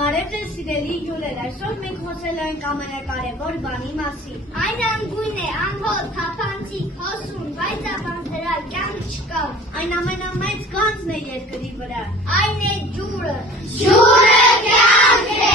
Բարև ձեզ սիրելի հյուրեր, այսօր մենք խոսել ենք ամենակարևոր բանի մասին։ Այն անգույն է, անհոտ, թափանցիկ, հոսուն, բայց առանց դրա կյանք չկա։ Այն ամենամեծ գանձն է երկրի վրա։ Այն է ջուրը։ Ջուրը կյանք է։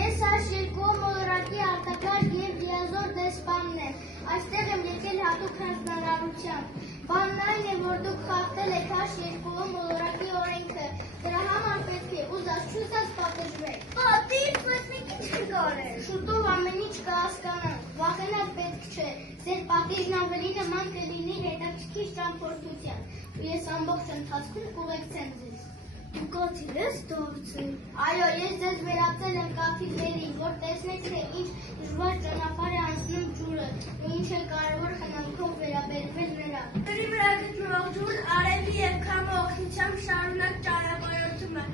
Ես H2O մոլորակի արտակարգ և լիազոր դեսպանն եմ։ Այստեղ եմ եկել հատուկ հանձնարարությամբ։ Բանն այն է, որ դուք խախտել եք H2O մոլորակի օրենքը։ Դրա համար պետք է ուզած-չուզած պատժվեք։ Պատիվ, բայց մենք ինչ կգարել։ Շուտով ամեն ինչ կհասկանան։ Վախենալ պետք չէ։ Ձեր պատիժն ավելի նման կլինի հետաքրքիր ճամփորդության։ Ես ամբողջ ընթացքում կուղեկցեմ ձեզ։ Դու կաթիլ ես դարձել։ Այո, ես ձեզ վերածել եմ կաթիլների, որ տեսնեք, թե ինչ դժվար ճանապարհ է անցնում ջուրը, ու ինչ է կարևոր խնամքով վերաբերվել նրան։ Ջրի վրա գտնվող ջուրն արևի և քամու օգնությամբ շարունակ ճանապարհորդում է։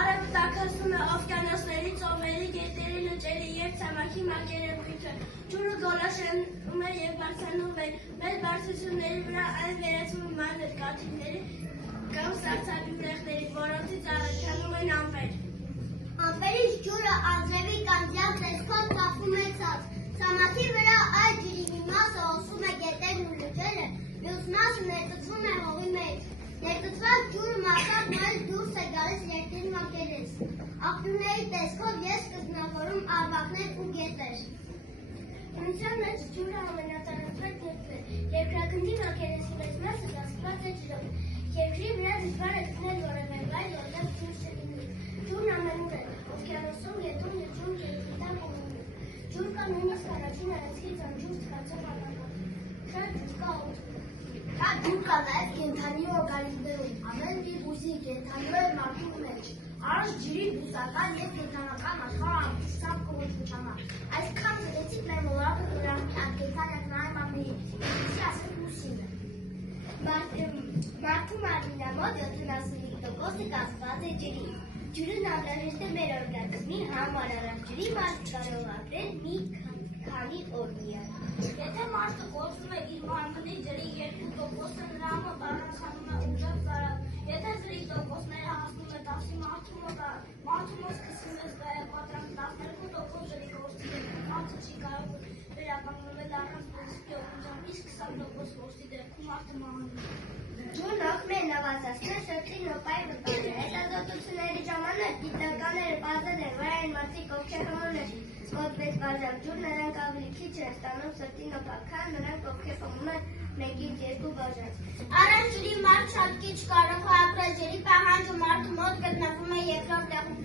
Արևը տաքացնում է օվկիանոսների, ծովերի, գետերի, լճերի և ցամաքի մակերևույթը։ Ջուրը գոլաշրջում է և բարձրանում է մեծ բարձրությունների վրա, այն վերածվում մանր կաթիլների կամ սառցադուռների, որոնցից առաջանում են ամպեր։ Ամպերից ջուրը անձրևի կամ ձյան տեսքով կախվում է ցած։ Ցամաքի վրա այդ ջրի մի մասը հոսում է գետերն ու լճերը, մյուս մասը ներծծվում է հողի մեջ։ Ներծծված ջուրը մաքրած նայել դուրս է գալիս երկրի մակերես։ Աղբյուրների տեսքով ես կազմավորում աղբակներ ու գետեր։ Բնության մեջ ջուրը ամենատարածված գետն է։ Երկրագնդի մակերեսի մեծ մասը ծածկված է ջրով։ Երկրի վրա դժվար է գտնել որևէ վայր, որտեղ ջուր չլինի։ Ջուրն ամենուր է, օվկիանոսում, գետում, լճում և գետամ ուղղում։ Ջուր կա նույնիսկ առաջին հայացքից անջուր թվացող անապատում։ Շատ ջուր կա օդում։ Շատ ջուր կա նաև կենդանի օրգանիզմներում, ամեն մի բույսի կենդանու է մարդու մեջ։ Առանց ջրի բուսական և կենդանական աշխարհը ամբողջությամբ կոչվի։ Այսքան գեղեցիկ մեր մոլորակը դրանք անկենդան են նաև ամենից, ինչի ասենք լուսինը։ Մարդու մարմնամոտ 75%-ը կազմված է ջրից։ Ջուրն անհրաժեշտ է մեր օրգանիզմի համար, առանց ջրի մարդը կարող է ապրել մի քանի օր միայն։ Եթե մարդը կոծում է իր մարմնի ջրի 2%-ը, նրա մոտ առանցանում է ուժեղ ծարավ։ Եթե ջրի տոկոսները հասնում է 10-ի մարդու մոտ սկսում է զգայապատրանք 12% ջրի կորստի դեպքում մարդը չի կարող վերականգնվել առանց բույսի օգնության, իսկ 20% կորստի դեպքում մարդը մահանում է։ Ջուրն օգնում է նվազեցնել սրտի նոպայի վտանգը։ Հետազոտությունների ժամանակ գիտնականները պարզել են, որ այն մարդիկ, ովքեր խմում են մոտ 6 բաժան ջուր, նրանք ավելի քիչ են ստանում սրտի նոպա, քան նրանք, ովքեր խմում են 1-ից 2 բաժան։ Առանց ջրի մարդ շատ քիչ կարող է ապրել։ Ջրի պահանջը մարդու մոտ գտնվում է երկրորդ տեղում։